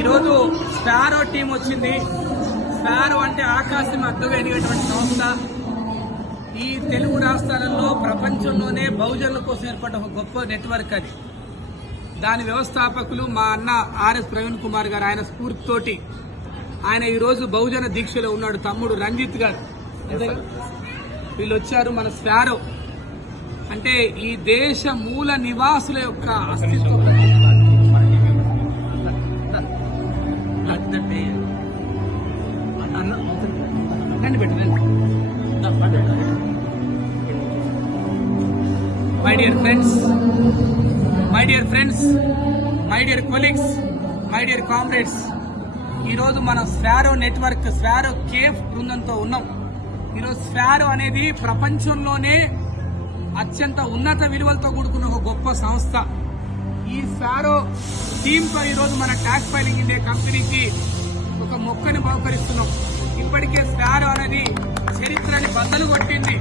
ఈరోజు sparrow team వచ్చింది. Sparrow అంటే ఆకాశం అడ్డుగా ఎదిగేటువంటి సంస్థ. ఈ తెలుగు రాష్ట్రాలలో ప్రపంచంలోనే బహుజనుల కోసం ఏర్పడ్డ ఒక గొప్ప నెట్వర్క్ అది. దాని వ్యవస్థాపకులు మా అన్న ఆర్ఎస్ ప్రవీణ్ కుమార్ గారు. ఆయన స్ఫూర్తితోటి ఆయన ఈరోజు బహుజన దీక్షలో ఉన్నాడు. తమ్ముడు రంజిత్ గారు వీళ్ళు వచ్చారు. మన స్పారో అంటే ఈ దేశ మూల నివాసుల యొక్క అస్తిత్వం. My dear friends, my dear friends, my dear colleagues, my dear comrades, ఈరోజు మనం స్పారో నెట్వర్క్, స్పారో కేఫ్ బృందంతో ఉన్నాం. ఈరోజు స్పారో అనేది ప్రపంచంలోనే అత్యంత ఉన్నత విలువలతో కూడుకున్న ఒక గొప్ప సంస్థ. ఈ స్పారో టీంతో ఈరోజు మన ట్యాక్స్ ఫైలింగ్ ఇండియా కంపెనీకి ఒక మొక్కని బహుకరిస్తున్నాం. ఇప్పటికే స్పారో అనేది చరిత్రని బద్దలు కొట్టింది.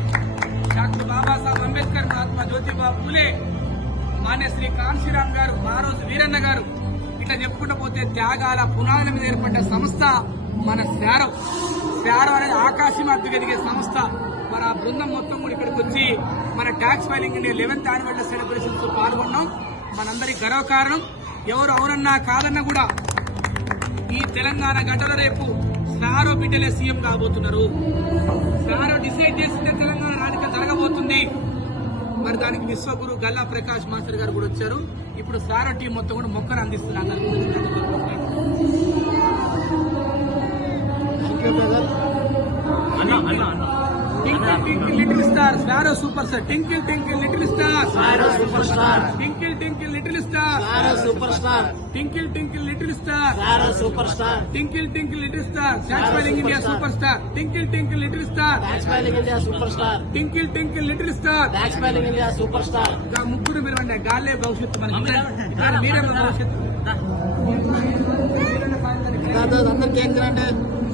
డాక్టర్ బాబాసాహెబ్ అంబేద్కర్, మహాత్మా జ్యోతిబా పూలే, మాన్య శ్రీ కాన్శీరామ్ గారు, మారోజు వీరన్న గారు, ఇట్లా చెప్పుకుంటూ పోతే త్యాగాల పునాది మీద ఏర్పడ్డ సంస్థ మన స్పారో. స్పారో అనేది ఆకాశం అద్దుగదిగే సంస్థ. మన బృందం మొత్తం కూడా ఇక్కడికి వచ్చి మన tax filing India 11th annual celebrations లో పాల్గొన్నాం. మనందరికి గర్వకారణం. ఎవరు అవునన్నా కాదన్నా కూడా ఈ తెలంగాణ గడ్డలో రేపు స్పారో బిడ్డలే సీఎం కాబోతున్నారు. స్పారో డిసైడ్ చేసిందే తెలంగాణ రాజకీయం జరగబోతుంది. మరి దానికి విశ్వగురు గల్లా ప్రకాష్ మాస్టర్ గారు కూడా వచ్చారు. ఇప్పుడు స్పారో టీం మొత్తం కూడా మొక్కను అందిస్తున్నారు. Twinkle little star, Sparrow superstar. Twinkle twinkle little star, Sparrow superstar. Twinkle twinkle little star, Sparrow superstar. Twinkle twinkle little star, Sparrow superstar. Twinkle twinkle little star. Tax filing India superstar. Twinkle twinkle little star, Tax filing India superstar. Twinkle twinkle little star. Tax filing India superstar. ఇంకా ముగ్గురు మీరు అంటే గాలే భవిష్యత్తు మనకి. మీరే భవిష్యత్తు. అందరికీ ఏంటంటే